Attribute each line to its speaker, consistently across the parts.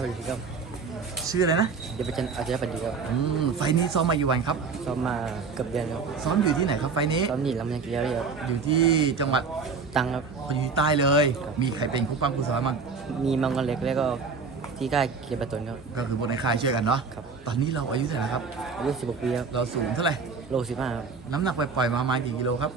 Speaker 1: สวัสดีครับ
Speaker 2: ชื่ออะไรนะ
Speaker 1: เดี๋ยวไปจันอาจารย์ปดีครับ
Speaker 2: อืมไฟล์นี้ซ้อมมาอยู่วันครับ
Speaker 1: ซ้อมมาเกือบเดือนครับ
Speaker 2: ซ้อมอยู่ที่ไหนครับไฟล์นี้
Speaker 1: ซ้อมหนีลำยังเกลียวเลยครับ
Speaker 2: อยู่ที่จังหวัด
Speaker 1: ตังครับ
Speaker 2: อยู่ที่ใต้เลย
Speaker 1: ครับ
Speaker 2: มีใครเป็นคู่ปั้มคู่สอนมั้ง
Speaker 1: มีมังกรเล็กแล้วก็ที่ใกล้เกียร์ประตนครับ
Speaker 2: ก็คือพวกในค่ายช่วยกันเนาะ
Speaker 1: ครับ
Speaker 2: ตอนนี้เราอายุเท่าไหร่ครับ
Speaker 1: อายุ16ปีครับ
Speaker 2: เราสูงเท่าไหร่
Speaker 1: โล15ครับ
Speaker 2: น้ำหนักปล่อยๆมาประมาณกี่กิโลครับ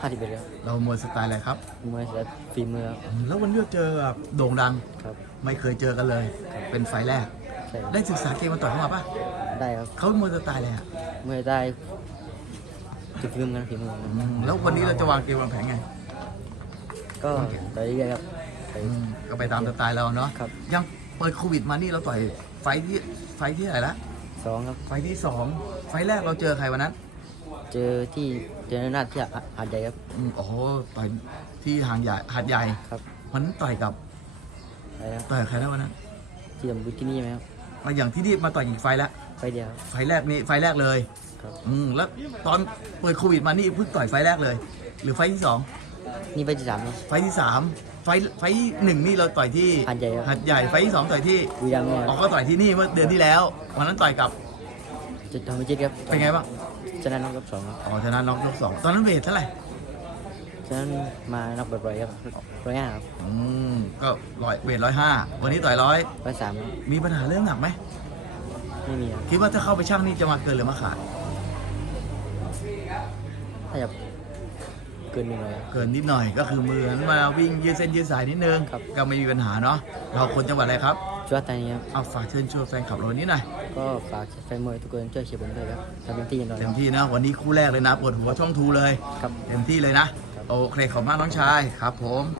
Speaker 1: 51ครับ
Speaker 2: เรามวยสไตล์อะไรครับ
Speaker 1: มวยสายฝีมือครับ
Speaker 2: อืมแล้ววันนี้เราเจอกับโด่งดัง
Speaker 1: ครับ
Speaker 2: ไม่เคยเจอกันเลยเป็นไฟล์แรก
Speaker 1: ใช่ครับ
Speaker 2: ได้ศึกษาเกมมาต่อยเข้ามาปะ
Speaker 1: ได้ครับ
Speaker 2: เขามวยสไตล์อะไรอะ
Speaker 1: มวยได้จุดฝีมือกันฝีมือกัน
Speaker 2: อืมแล้ววันนี้เราจะวางเกมวางแผนไง
Speaker 1: ก็ต่อยเรื่อยๆครับต่อย
Speaker 2: อืมก็ไปตามสไตล์เราเนาะ
Speaker 1: ครับ
Speaker 2: ยังเปิดโควิดมานี่เราต่อยไฟล์ที่ไฟล์ที่ไหนละ
Speaker 1: สองครับ
Speaker 2: ไฟล์ที่สองไฟล์แรกเราเจอใครวันนั้น
Speaker 1: เจอที่เจอหน้าที่หาดใหญ่ครับ
Speaker 2: อืมโอ้โหต่อยที่หางใหญ่หาดใหญ่
Speaker 1: ครับ
Speaker 2: วันนั้นต่อยกับ
Speaker 1: อะไรครับ
Speaker 2: ต่อยกับใครแล้ววันนั้น
Speaker 1: ที่ลำบุที่นี่ไหมครับ
Speaker 2: มาอย่างที่นี่มาต่อยอีกไฟล์แล้ว
Speaker 1: ไปเดียวครับ
Speaker 2: ไฟล์แรกนี่ไฟล์แรกเลย
Speaker 1: ครับ
Speaker 2: อืมแล้วตอนเปิดโควิดมานี่เพิ่งต่อยไฟล์แรกเลย หรือไฟล์ที่สอง
Speaker 1: นี่ไปที่สามครับ
Speaker 2: ไฟล์ที่สามไฟล์ไฟล์หนึ่งนี่เราต่อยที่
Speaker 1: หาดใหญ่ครับ
Speaker 2: หาดใหญ่ไฟล์ที่สองต่อยที่
Speaker 1: วีรัมย์เนี่ย
Speaker 2: ออกก็ต่อยที่นี่เมื่อเดือนที่แล้ววันนั้นต่อยกับ
Speaker 1: จะทำให้จิตครับ
Speaker 2: เป็นไงบ้าง
Speaker 1: ชนะน้องกับสองครับ
Speaker 2: อ๋อชนะน็อกยกสองตอนนั้นเวทเท่าไหร่
Speaker 1: ฉะนั้นมานับบ่อยๆครับร้อยห้าครับ
Speaker 2: อืมก็ร้อยเวทร้อยห้าวันนี้ต่อยร้อย
Speaker 1: ร้อยสามครับ
Speaker 2: มีปัญหาเรื่องหนักไหม
Speaker 1: ไม่มีครับ
Speaker 2: คิดว่าถ้าเข้าไปช่างนี่จะมาเกินหรือมาขาด
Speaker 1: ถ้าจะ เกินหนึ่งเลยครับ
Speaker 2: เกินนิดหน่อยก็คือมือหันมาวิ่งยืดเส้นยืดสายนิดนึง
Speaker 1: ครับ
Speaker 2: ก็ไม่มีปัญหาเนาะเราคนจังหวัดอะไรครับ
Speaker 1: ช่วยตอนนี้ครับ
Speaker 2: เอาฝากเชิญชวนแฟนคลับเรานี้หน่อย
Speaker 1: ก็ฝากแฟนมวยทุกคนช่วยเชียร์ผมด้วยครับทำเต็มที่หน่อย
Speaker 2: เต็มที่นะวันนี้คู่แรกเลยนะปวดหัวช่องทูเลย
Speaker 1: ครับ
Speaker 2: เต็มที่เลยนะ โอเคขอบคุณมากน้องชายครับผม